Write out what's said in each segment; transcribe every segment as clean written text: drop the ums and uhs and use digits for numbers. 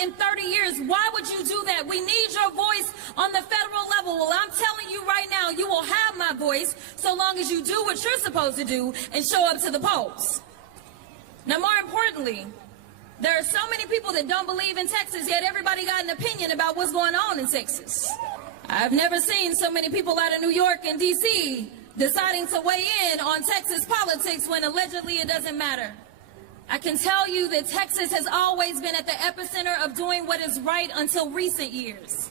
in 30 years. Why would you do that? We need your voice on the federal level. Well, I'm telling you right now, you will have my voice so long as you do what you're supposed to do and show up to the polls. Now, more importantly, there are so many people that don't believe in Texas, yet everybody got an opinion about what's going on in Texas. I've never seen so many people out of New York and D.C. deciding to weigh in on Texas politics when allegedly it doesn't matter. I can tell you that Texas has always been at the epicenter of doing what is right until recent years.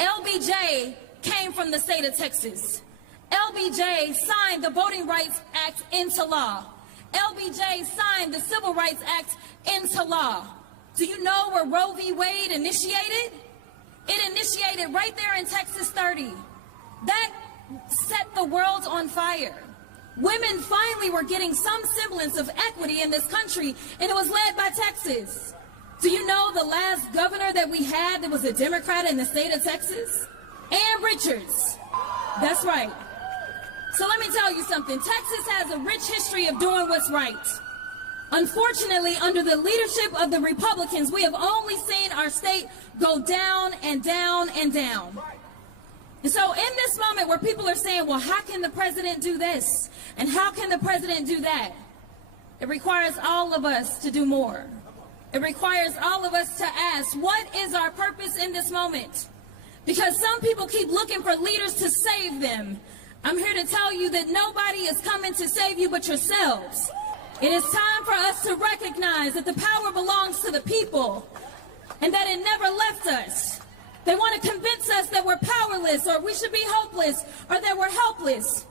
LBJ came from the state of Texas. LBJ signed the Voting Rights Act into law. LBJ signed the Civil Rights Act into law. Do you know where Roe v. Wade initiated? It initiated right there in Texas 30. That set the world on fire. Women finally were getting some semblance of equity in this country, and it was led by Texas. Do you know the last governor that we had that was a Democrat in the state of Texas? Ann Richards. That's right. So let me tell you something. Texas has a rich history of doing what's right. Unfortunately, under the leadership of the Republicans, we have only seen our state go down and down and down. And so in this moment where people are saying, well, how can the president do this? And how can the president do that? It requires all of us to do more. It requires all of us to ask, what is our purpose in this moment? Because some people keep looking for leaders to save them. I'm here to tell you that nobody is coming to save you but yourselves. It is time for us to recognize that the power belongs to the people and that it never left us. They want to convince us that we're powerless or we should be hopeless or that we're helpless.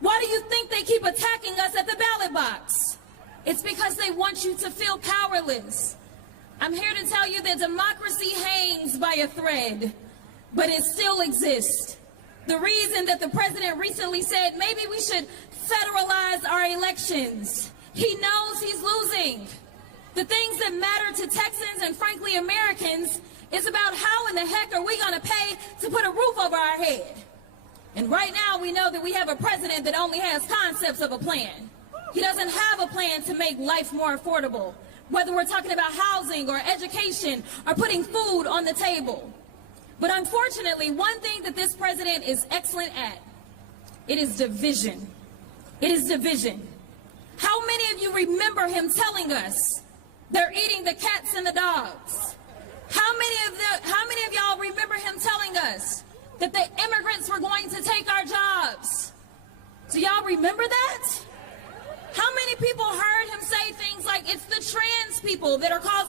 Why do you think they keep attacking us at the ballot box? It's because they want you to feel powerless. I'm here to tell you that democracy hangs by a thread, but it still exists. The reason that the president recently said maybe we should federalize our elections, he knows he's losing. The things that matter to Texans and frankly Americans is about how in the heck are we going to pay to put a roof over our head. And right now we know that we have a president that only has concepts of a plan. He doesn't have a plan to make life more affordable, whether we're talking about housing or education or putting food on the table. But unfortunately, one thing that this president is excellent at, it is division. It is division. How many of you remember him telling us they're eating the cats and the dogs? How many of y'all remember him telling us that the immigrants were going to take our jobs? Do y'all remember that? How many people heard him say things like it's the trans people that are causing